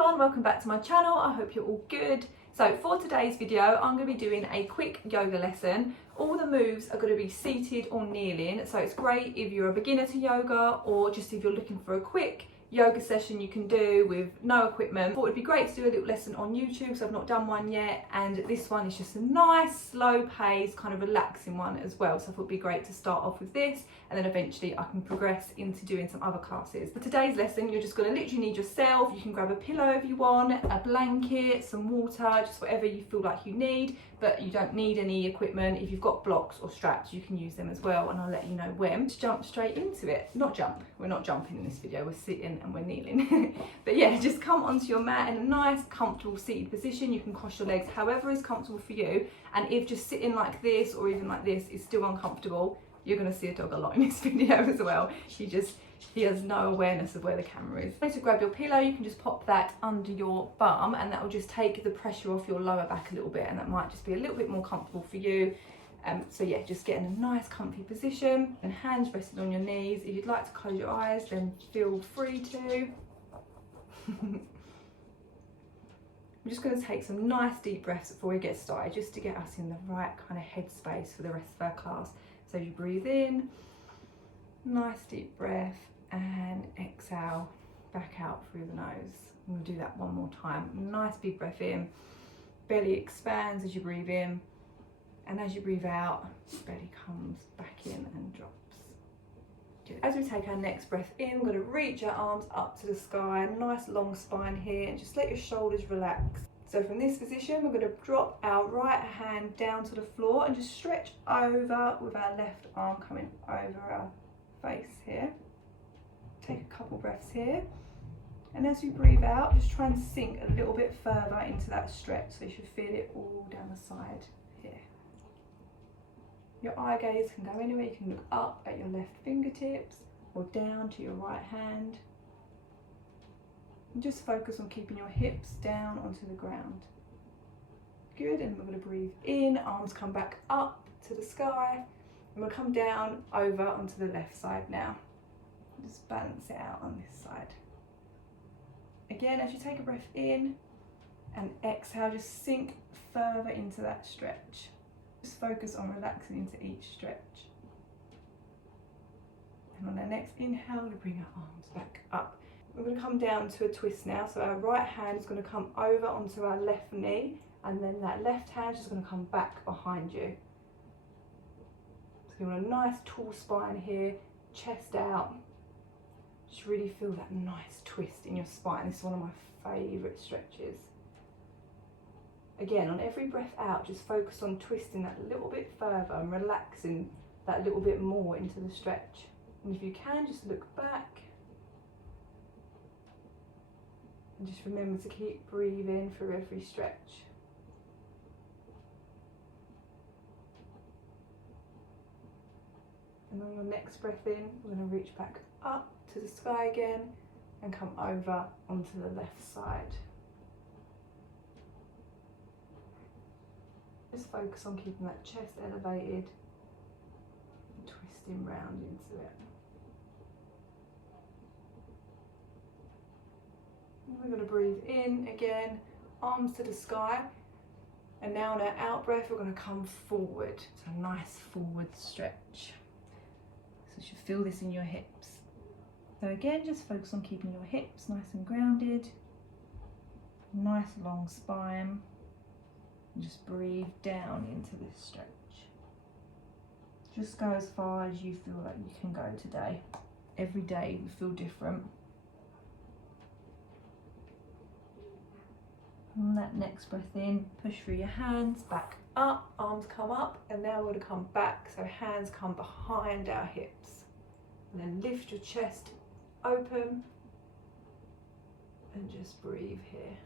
everyone, welcome back to my channel. I hope you're all good. So for today's video, I'm going to be doing a quick yoga lesson. All the moves are going to be seated or kneeling, so it's great if you're a beginner to yoga or just if you're looking for a quick yoga session you can do with no equipment. I thought it'd be great to do a little lesson on YouTube, so I've not done one yet, and this one is just a nice slow pace kind of relaxing one as well, so I thought it'd be great to start off with this and then eventually I can progress into doing some other classes. For today's lesson you're just going to literally need yourself. You can grab a pillow if you want, a blanket, some water, just whatever you feel like you need, but you don't need any equipment. If you've got blocks or straps you can use them as well, and I'll let you know when. Just jump straight into it. Not jump, we're not jumping in this video, we're sitting and we're kneeling. But yeah, just come onto your mat in a nice comfortable seated position. You can cross your legs however is comfortable for you, and if just sitting like this or even like this is still uncomfortable, you're going to see a dog a lot in this video as well. He has no awareness of where the camera is. To grab your pillow, you can just pop that under your bum and that will just take the pressure off your lower back a little bit, and that might just be a little bit more comfortable for you. So yeah, just get in a nice comfy position and hands rested on your knees. If you'd like to close your eyes, then feel free to. I'm just going to take some nice deep breaths before we get started, just to get us in the right kind of headspace for the rest of our class. So you breathe in, nice deep breath, and exhale back out through the nose. I'm going to do that one more time. Nice big breath in, belly expands as you breathe in, and as you breathe out, belly comes back in and drops. Good. As we take our next breath in, we're going to reach our arms up to the sky, nice long spine here, and just let your shoulders relax. So from this position, we're going to drop our right hand down to the floor and just stretch over with our left arm coming over our face here. Take a couple breaths here. And as you breathe out, just try and sink a little bit further into that stretch. So you should feel it all down the side here. Your eye gaze can go anywhere. You can look up at your left fingertips or down to your right hand. And just focus on keeping your hips down onto the ground. Good, and we're going to breathe in, arms come back up to the sky, and we'll come down over onto the left side now. Just balance it out on this side. Again, as you take a breath in and exhale, just sink further into that stretch. Just focus on relaxing into each stretch. And on our next inhale, we'll bring our arms back up. We're going to come down to a twist now, so our right hand is going to come over onto our left knee, and then that left hand is going to come back behind you. So you want a nice tall spine here, chest out. Just really feel that nice twist in your spine. This is one of my favourite stretches. Again, on every breath out, just focus on twisting that a little bit further and relaxing that little bit more into the stretch. And if you can, just look back. And just remember to keep breathing through every stretch. And on your next breath in, we're going to reach back up to the sky again and come over onto the left side. Just focus on keeping that chest elevated and twisting round into it. We're going to breathe in again, arms to the sky, and now on our out breath we're going to come forward. So a nice forward stretch. So you should feel this in your hips. So again, just focus on keeping your hips nice and grounded, nice long spine, and just breathe down into this stretch. Just go as far as you feel like you can go today. Every day we feel different. On that next breath in, push through your hands, back up, arms come up, and now we're going to come back, so hands come behind our hips. And then lift your chest open, and just breathe here.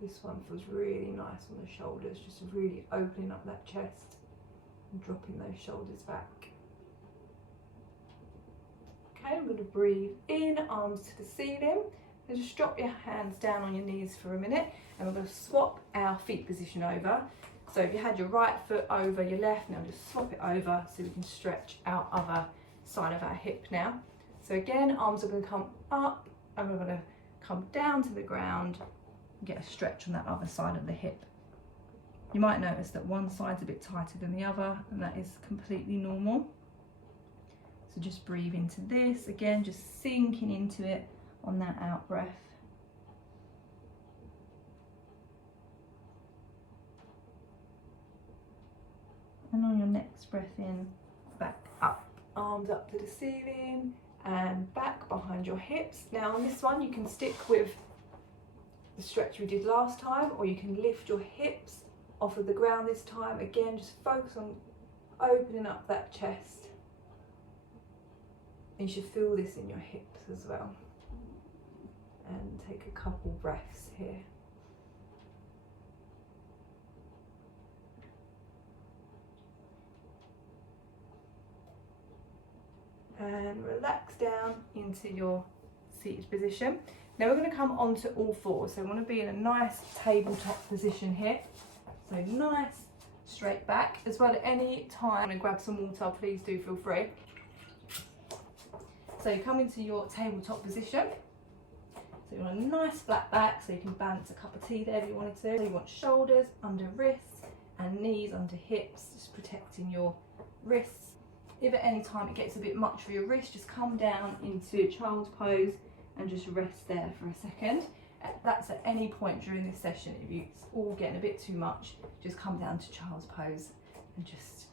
This one feels really nice on the shoulders, just really opening up that chest and dropping those shoulders back. Okay, I'm going to breathe in, arms to the ceiling, and just drop your hands down on your knees for a minute, and we're going to swap our feet position over. So if you had your right foot over your left, now just swap it over so we can stretch our other side of our hip now. So again, arms are going to come up and we're going to come down to the ground, get a stretch on that other side of the hip. You might notice that one side's a bit tighter than the other, and that is completely normal. So just breathe into this, again, just sinking into it on that out breath. And on your next breath in, back up. Arms up to the ceiling and back behind your hips. Now on this one, you can stick with the stretch we did last time, or you can lift your hips off of the ground this time. Again, just focus on opening up that chest. And you should feel this in your hips as well. And take a couple breaths here. And relax down into your seated position. Now we're going to come onto all fours. So we want to be in a nice tabletop position here. So nice straight back. As well, at any time you want to grab some water, please do feel free. So you come into your tabletop position. So you want a nice flat back, so you can balance a cup of tea there if you wanted to. So you want shoulders under wrists and knees under hips, just protecting your wrists. If at any time it gets a bit much for your wrist, just come down into child's pose and just rest there for a second. That's at any point during this session. If it's all getting a bit too much, just come down to child's pose and just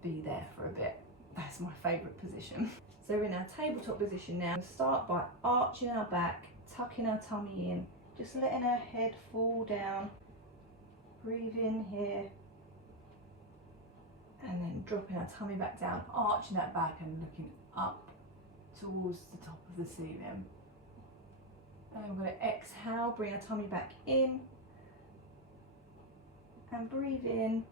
be there for a bit. That's my favourite position. So we're in our tabletop position now. We'll start by arching our back, tucking our tummy in, just letting our head fall down. Breathe in here. And then dropping our tummy back down, arching that back and looking up towards the top of the ceiling. And we're going to exhale, bring our tummy back in. And breathe in,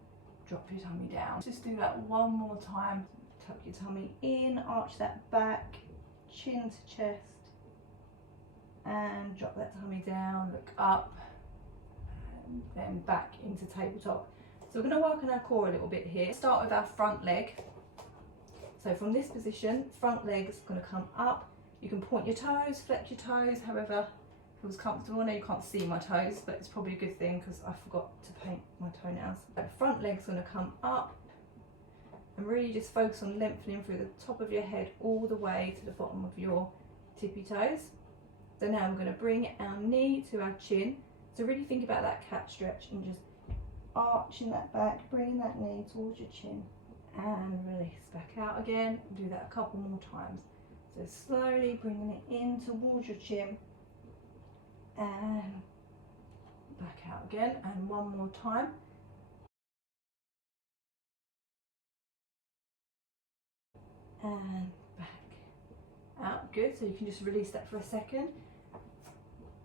drop your tummy down. Just do that one more time. Tuck your tummy in, arch that back, chin to chest. And drop that tummy down, look up. And then back into tabletop. So we're going to work on our core a little bit here. Start with our front leg. So from this position, front leg is going to come up. You can point your toes, flex your toes, however feels comfortable. I know you can't see my toes, but it's probably a good thing because I forgot to paint my toenails. So front leg's going to come up and really just focus on lengthening through the top of your head all the way to the bottom of your tippy toes. So now we're going to bring our knee to our chin. So really think about that cat stretch and just arching that back, bringing that knee towards your chin and release back out again. Do that a couple more times. So slowly bringing it in towards your chin and back out again, and one more time. And back out. Good. So you can just release that for a second.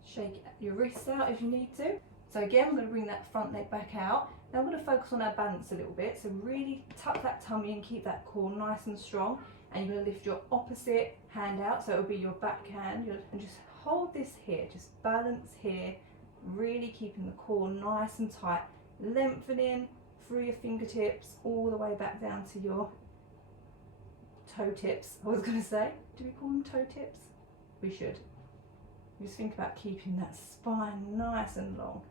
Shake your wrists out if you need to. So again, we're going to bring that front leg back out. Now we're going to focus on our balance a little bit. So really tuck that tummy and keep that core nice and strong. And you're going to lift your opposite hand out. So it'll be your back hand. And just hold this here. Just balance here. Really keeping the core nice and tight. Lengthening through your fingertips all the way back down to your toe tips. I was going to say, do we call them toe tips? We should. Just think about keeping that spine nice and long.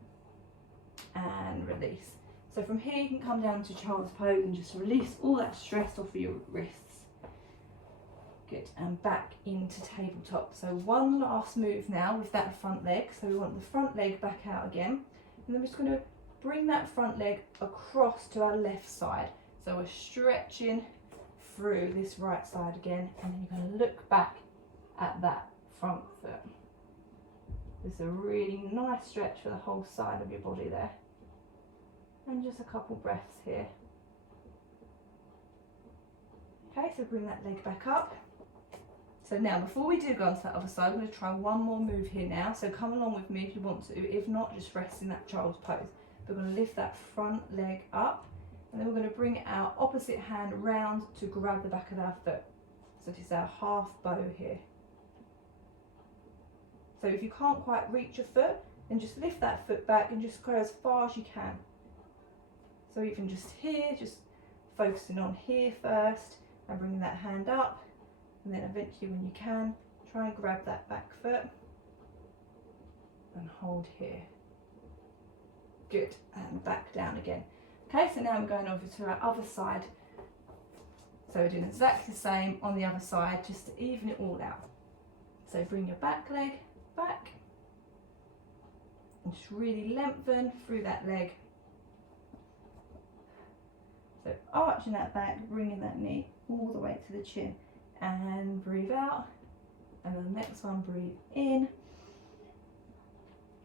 And release. So from here you can come down to child's pose and just release all that stress off of your wrists. Good, and back into tabletop. So one last move now with that front leg. So we want the front leg back out again. And then we're just going to bring that front leg across to our left side. So we're stretching through this right side again, and then you're going to look back at that front foot. It's a really nice stretch for the whole side of your body there. And just a couple breaths here. Okay, so bring that leg back up. So now, before we do go on to that other side, I'm going to try one more move here now. So come along with me if you want to. If not, just rest in that child's pose. We're going to lift that front leg up, and then we're going to bring our opposite hand round to grab the back of our foot. So this is our half bow here. So if you can't quite reach your foot, then just lift that foot back and just go as far as you can. So even just here, just focusing on here first, and bringing that hand up and then eventually when you can, try and grab that back foot and hold here. Good, and back down again. Okay, so now I'm going over to our other side. So we're doing exactly the same on the other side, just to even it all out. So bring your back leg back, and just really lengthen through that leg. So arching that back, bringing that knee all the way to the chin, and breathe out. And then the next one, breathe in,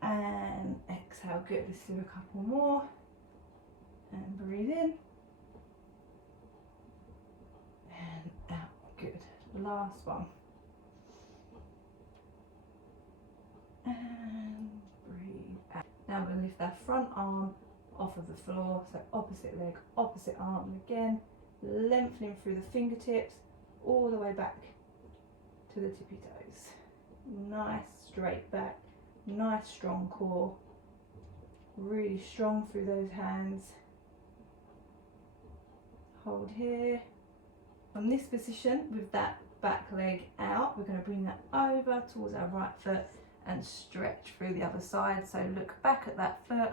and exhale. Good, let's do a couple more. And breathe in, and out. Good, last one. And breathe out. Now I'm going to lift that front arm off of the floor, so opposite leg, opposite arm again, lengthening through the fingertips all the way back to the tippy toes. Nice straight back, nice strong core, really strong through those hands. Hold here. From this position with that back leg out, we're going to bring that over towards our right foot and stretch through the other side. So look back at that foot,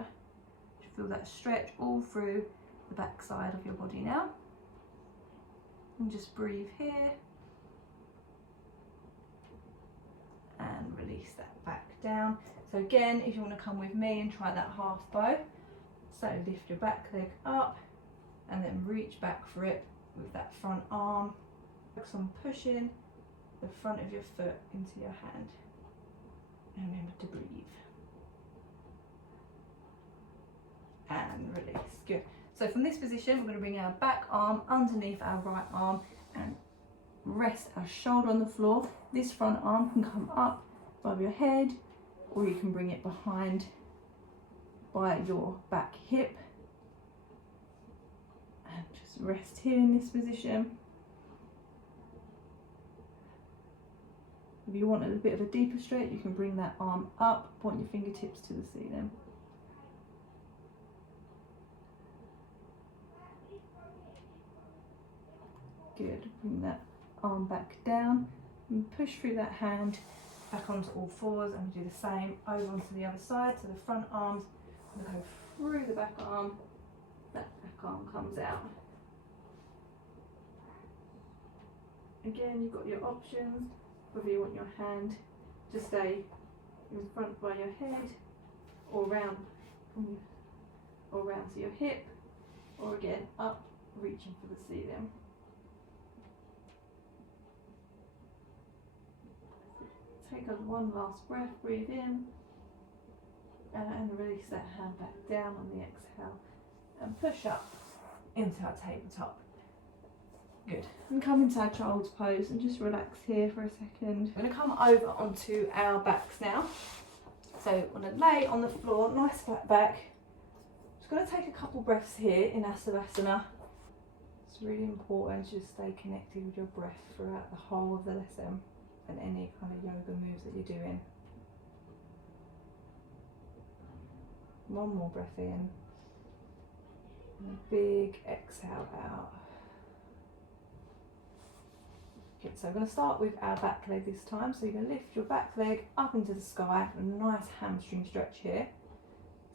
feel that stretch all through the back side of your body now, and just breathe here and release that back down. So again, if you want to come with me and try that half bow, so lift your back leg up and then reach back for it with that front arm. Focus on pushing the front of your foot into your hand, and remember to breathe and release. Good. So from this position, we're going to bring our back arm underneath our right arm and rest our shoulder on the floor. This front arm can come up above your head, or you can bring it behind by your back hip, and just rest here in this position. If you want a bit of a deeper stretch, you can bring that arm up, point your fingertips to the ceiling. Good, bring that arm back down and push through that hand back onto all fours, and we do the same over onto the other side. So the front arm's going to go through the back arm, that back arm comes out. Again, you've got your options, whether you want your hand to stay in front by your head, or round to your hip, or again up, reaching for the ceiling. Take one last breath, breathe in, and release that hand back down on the exhale, and push up into our tabletop. Good. And come into our child's pose and just relax here for a second. We're going to come over onto our backs now. So we're going to lay on the floor, nice flat back. Just going to take a couple breaths here in our Savasana. It's really important to just stay connected with your breath throughout the whole of the lesson and any kind of yoga moves that you're doing. One more breath in, and a big exhale out. Okay, so we're going to start with our back leg this time. So you're going to lift your back leg up into the sky, a nice hamstring stretch here.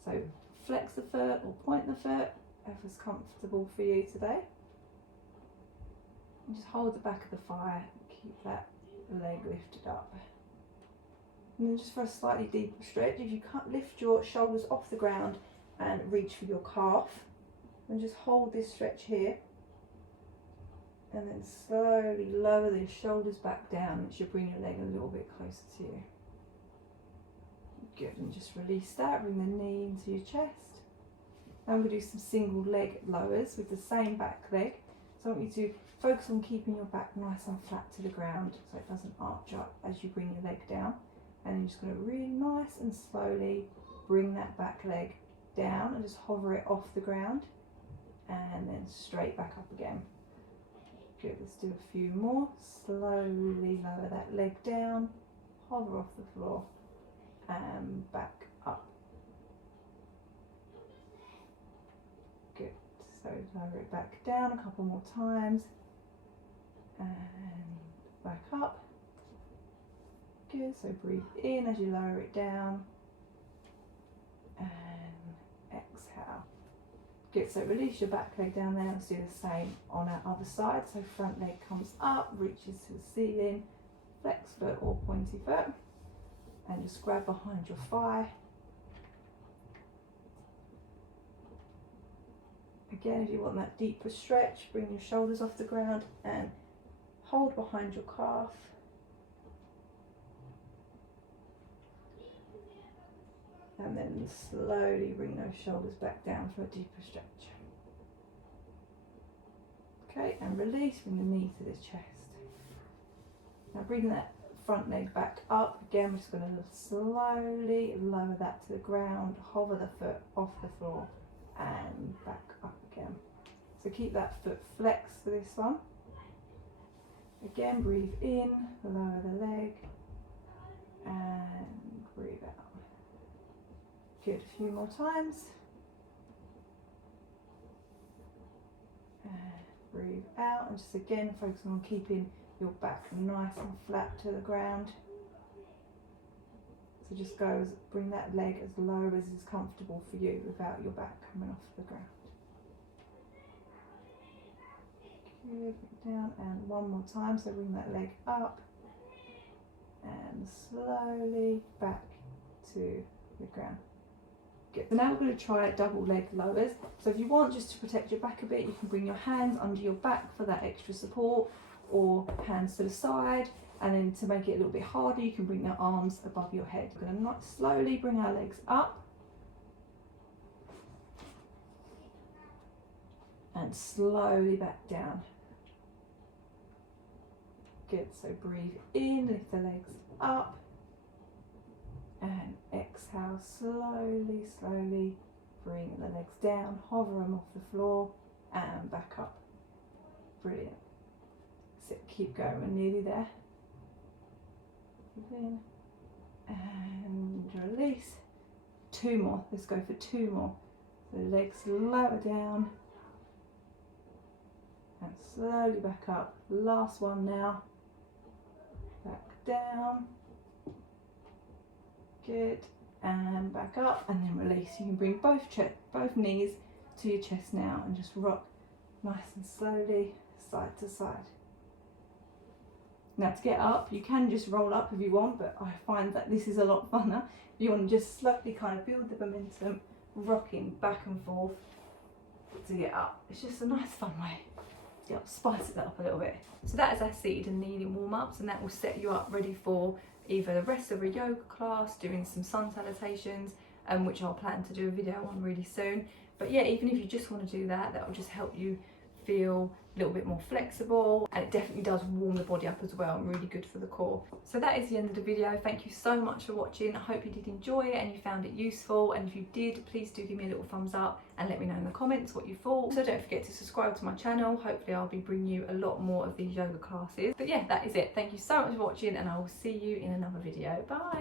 So flex the foot or point the foot, whatever's comfortable for you today. And just hold the back of the thigh, keep that leg lifted up. And then just for a slightly deeper stretch, if you can't, lift your shoulders off the ground and reach for your calf, and just hold this stretch here, and then slowly lower the shoulders back down, which should bring your leg a little bit closer to you. Good, and just release that, bring the knee into your chest. Now I'm going to do some single leg lowers with the same back leg. So I want you to focus on keeping your back nice and flat to the ground so it doesn't arch up as you bring your leg down. And you're just going to really nice and slowly bring that back leg down and just hover it off the ground, and then straight back up again. Good, let's do a few more. Slowly lower that leg down, hover off the floor, and back up. Good, so lower it back down a couple more times, and back up. Good, so breathe in as you lower it down and exhale. Good, so release your back leg down there. Let's do the same on our other side. So front leg comes up, reaches to the ceiling, flex foot or pointy foot, and just grab behind your thigh. Again, if you want that deeper stretch, bring your shoulders off the ground and hold behind your calf. And then slowly bring those shoulders back down for a deeper stretch. Okay, and release, bring the knee to the chest. Now bring that front leg back up. Again, we're just going to slowly lower that to the ground, hover the foot off the floor and back up again. So keep that foot flexed for this one. Again, breathe in, lower the leg and breathe out. Good, a few more times. And breathe out, and just again focusing on keeping your back nice and flat to the ground. So just bring that leg as low as is comfortable for you without your back coming off the ground. Good, down, and one more time, so bring that leg up and slowly back to the ground. Good. So now we're going to try double leg lowers. So if you want just to protect your back a bit, you can bring your hands under your back for that extra support, or hands to the side, and then to make it a little bit harder you can bring your arms above your head. We're going to slowly bring our legs up and slowly back down. Good, so breathe in, lift the legs up and exhale, slowly, slowly bring the legs down, hover them off the floor and back up. Brilliant. So keep going, we're nearly there. Breathe in and release. Two more, let's go for two more. So legs lower down and slowly back up. Last one now. Back down. Good, and back up, and then release. You can bring both knees to your chest now and just rock nice and slowly side to side. Now to get up, you can just roll up if you want, but I find that this is a lot funner. You want to just slowly kind of build the momentum, rocking back and forth to get up. It's just a nice fun way. Yeah, spice it up a little bit. So that is our seated and kneeling warm-ups, and that will set you up ready for either the rest of a yoga class, doing some sun salutations, which I'll plan to do a video on really soon. But yeah, even if you just want to do that, that will just help you feel a little bit more flexible, and it definitely does warm the body up as well and really good for the core. So that is the end of the video. Thank you so much for watching. I hope you did enjoy it and you found it useful, and if you did, please do give me a little thumbs up and let me know in the comments what you thought. So don't forget to subscribe to my channel. Hopefully I'll be bringing you a lot more of these yoga classes. But yeah, that is it. Thank you so much for watching, and I will see you in another video. Bye.